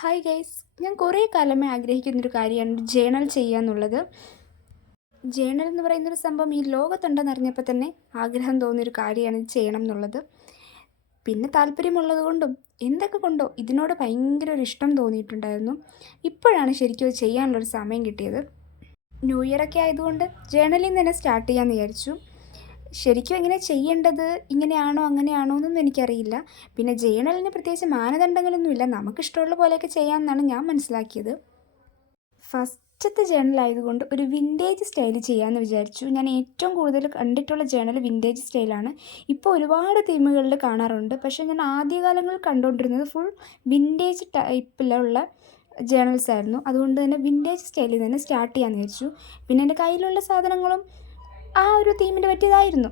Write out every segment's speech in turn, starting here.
Hi guys, ഞാൻ കുറേ കാലമേ ആഗ്രഹിക്കുന്നൊരു കാര്യമാണ് ജേണൽ ചെയ്യുക എന്നുള്ളത്. ജേണൽ എന്ന് പറയുന്നൊരു സംഭവം ഈ ലോകത്തുണ്ടെന്ന് അറിഞ്ഞപ്പോൾ തന്നെ ആഗ്രഹം തോന്നിയൊരു കാര്യമാണ് ഇത് ചെയ്യണം എന്നുള്ളത്. പിന്നെ താല്പര്യമുള്ളത് കൊണ്ടും എന്തൊക്കെ കൊണ്ടോ ഇതിനോട് ഭയങ്കര ഒരു ഇഷ്ടം തോന്നിയിട്ടുണ്ടായിരുന്നു. ഇപ്പോഴാണ് ശരിക്കും അത് ചെയ്യാനുള്ളൊരു സമയം കിട്ടിയത്. ന്യൂ ഇയറൊക്കെ ആയതുകൊണ്ട് ജേണലിൽ തന്നെ സ്റ്റാർട്ട് ചെയ്യാമെന്ന് വിചാരിച്ചു. ശരിക്കും എങ്ങനെ ചെയ്യേണ്ടത്, ഇങ്ങനെയാണോ അങ്ങനെയാണോ എന്നൊന്നും എനിക്കറിയില്ല. പിന്നെ ജേണലിന് പ്രത്യേകിച്ച് മാനദണ്ഡങ്ങളൊന്നുമില്ല, നമുക്കിഷ്ടമുള്ള പോലെയൊക്കെ ചെയ്യാമെന്നാണ് ഞാൻ മനസ്സിലാക്കിയത്. ഫസ്റ്റത്തെ ജേണലായതുകൊണ്ട് ഒരു വിൻറ്റേജ് സ്റ്റൈൽ ചെയ്യാമെന്ന് വിചാരിച്ചു. ഞാൻ ഏറ്റവും കൂടുതൽ കണ്ടിട്ടുള്ള ജേണൽ വിൻറ്റേജ് സ്റ്റൈലാണ്. ഇപ്പോൾ ഒരുപാട് തീമുകളിൽ കാണാറുണ്ട്, പക്ഷേ ഞാൻ ആദ്യകാലങ്ങളിൽ കണ്ടുകൊണ്ടിരുന്നത് ഫുൾ വിൻറ്റേജ് ടൈപ്പിലുള്ള ജേണൽസ് ആയിരുന്നു. അതുകൊണ്ട് തന്നെ വിൻറ്റേജ് സ്റ്റൈലിൽ തന്നെ സ്റ്റാർട്ട് ചെയ്യാമെന്ന് വിചാരിച്ചു. പിന്നെ എൻ്റെ കയ്യിലുള്ള സാധനങ്ങളും ആ ഒരു തീമിന് പറ്റിയതായിരുന്നു.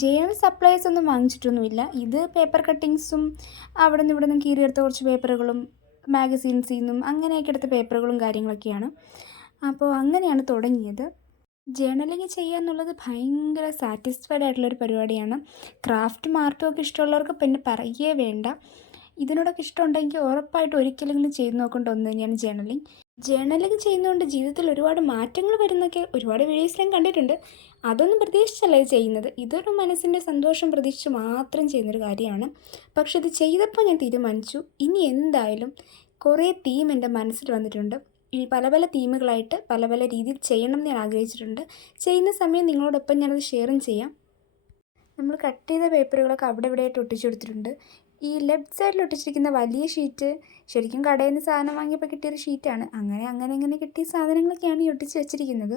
ജേണൽ സപ്ലൈസ് ഒന്നും വാങ്ങിച്ചിട്ടൊന്നുമില്ല. ഇത് പേപ്പർ കട്ടിങ്സും അവിടെ നിന്ന് ഇവിടെ നിന്നും കീറിയെടുത്ത കുറച്ച് പേപ്പറുകളും മാഗസീൻസിൽ നിന്നും അങ്ങനെയൊക്കെ എടുത്ത പേപ്പറുകളും കാര്യങ്ങളൊക്കെയാണ്. അപ്പോൾ അങ്ങനെയാണ് തുടങ്ങിയത്. ജേണലിങ് ചെയ്യുക എന്നുള്ളത് ഭയങ്കര സാറ്റിസ്ഫൈഡ് ആയിട്ടുള്ളൊരു പരിപാടിയാണ്. ക്രാഫ്റ്റും ആർട്ടും ഒക്കെ ഇഷ്ടമുള്ളവർക്ക് പിന്നെ പറയുകയേ വേണ്ട. ഇതിനോടൊക്കെ ഇഷ്ടമുണ്ടെങ്കിൽ ഉറപ്പായിട്ട് ഒരിക്കലെങ്കിലും ചെയ്ത് നോക്കേണ്ട ഒന്ന് തന്നെയാണ് ജേണലിങ്. ജേണലിങ് ചെയ്യുന്നതുകൊണ്ട് ജീവിതത്തിൽ ഒരുപാട് മാറ്റങ്ങൾ വരുന്നൊക്കെ ഒരുപാട് വീഡിയോസ് ഞാൻ കണ്ടിട്ടുണ്ട്. അതൊന്നും പ്രതീക്ഷിച്ചല്ല ഇത് ചെയ്യുന്നത്. ഇതൊരു മനസ്സിൻ്റെ സന്തോഷം പ്രതീക്ഷിച്ച് മാത്രം ചെയ്യുന്നൊരു കാര്യമാണ്. പക്ഷെ ഇത് ചെയ്തപ്പോൾ ഞാൻ തീരുമാനിച്ചു, ഇനി എന്തായാലും കുറേ തീം എൻ്റെ മനസ്സിൽ വന്നിട്ടുണ്ട്. ഈ പല പല തീമുകളായിട്ട് പല പല രീതിയിൽ ചെയ്യണം എന്ന് ഞാൻ ആഗ്രഹിച്ചിട്ടുണ്ട്. ചെയ്യുന്ന സമയം നിങ്ങളോടൊപ്പം ഞാനത് ഷെയറും ചെയ്യാം. നമ്മൾ കട്ട് ചെയ്ത പേപ്പറുകളൊക്കെ അവിടെ ഇവിടെയായിട്ട് ഒട്ടിച്ചു കൊടുത്തിട്ടുണ്ട്. ഈ ലെഫ്റ്റ് സൈഡിൽ ഒട്ടിച്ചിരിക്കുന്ന വലിയ ഷീറ്റ് ശരിക്കും കടയിൽ നിന്ന് സാധനം വാങ്ങിയപ്പോൾ കിട്ടിയൊരു ഷീറ്റാണ്. അങ്ങനെ കിട്ടിയ സാധനങ്ങളൊക്കെയാണ് ഈ ഒട്ടിച്ച് വെച്ചിരിക്കുന്നത്.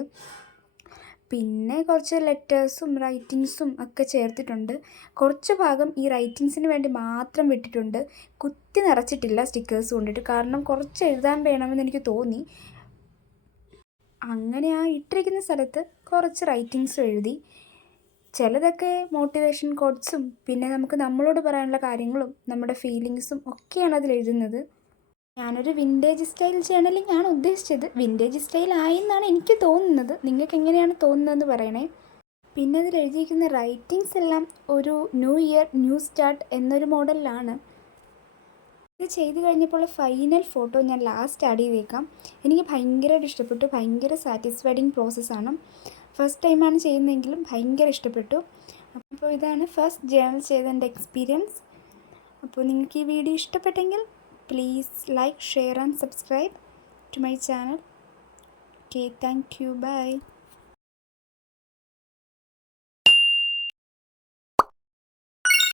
പിന്നെ കുറച്ച് ലെറ്റേഴ്സും റൈറ്റിങ്സും ഒക്കെ ചേർത്തിട്ടുണ്ട്. കുറച്ച് ഭാഗം ഈ റൈറ്റിങ്സിന് വേണ്ടി മാത്രം വിട്ടിട്ടുണ്ട്. കുത്തി നിറച്ചിട്ടില്ല സ്റ്റിക്കേഴ്സ് കൊണ്ടിട്ട്, കാരണം കുറച്ച് എഴുതാൻ വേണമെന്ന് എനിക്ക് തോന്നി. അങ്ങനെ ആ ഇട്ടിരിക്കുന്ന സ്ഥലത്ത് കുറച്ച് റൈറ്റിങ്സും എഴുതി. ചിലതൊക്കെ മോട്ടിവേഷൻ കോട്ട്സും പിന്നെ നമുക്ക് നമ്മളോട് പറയാനുള്ള കാര്യങ്ങളും നമ്മുടെ ഫീലിങ്സും ഒക്കെയാണ് അതിൽ എഴുതുന്നത്. ഞാനൊരു വിൻറ്റേജ് സ്റ്റൈൽ ജേണലിംഗ് ആണ് ഉദ്ദേശിച്ചത്. വിൻറ്റേജ് സ്റ്റൈൽ ആയെന്നാണ് എനിക്ക് തോന്നുന്നത്. നിങ്ങൾക്ക് എങ്ങനെയാണ് തോന്നുന്നതെന്ന് പറയണേ. പിന്നെ അതിൽ എഴുതിയിരിക്കുന്ന റൈറ്റിങ്സ് എല്ലാം ഒരു ന്യൂ ഇയർ ന്യൂ സ്റ്റാർട്ട് എന്നൊരു മോഡലിലാണ്. ഇത് ചെയ്ത് കഴിഞ്ഞപ്പോൾ ഫൈനൽ ഫോട്ടോ ഞാൻ ലാസ്റ്റ് ആഡ് ചെയ്തേക്കാം. എനിക്ക് ഭയങ്കരമായിട്ട് ഇഷ്ടപ്പെട്ടു. ഭയങ്കര സാറ്റിസ്ഫൈഡിങ് പ്രോസസ്സാണ്. ഫസ്റ്റ് ടൈമാണ് ചെയ്യുന്നതെങ്കിലും ഭയങ്കര ഇഷ്ടപ്പെട്ടു. അപ്പോൾ ഇതാണ് ഫസ്റ്റ് ജേണൽ ചെയ്ത എൻ്റെ എക്സ്പീരിയൻസ്. അപ്പോൾ നിങ്ങൾക്ക് ഈ വീഡിയോ ഇഷ്ടപ്പെട്ടെങ്കിൽ please like, share and subscribe to my channel. Okay, thank you, by.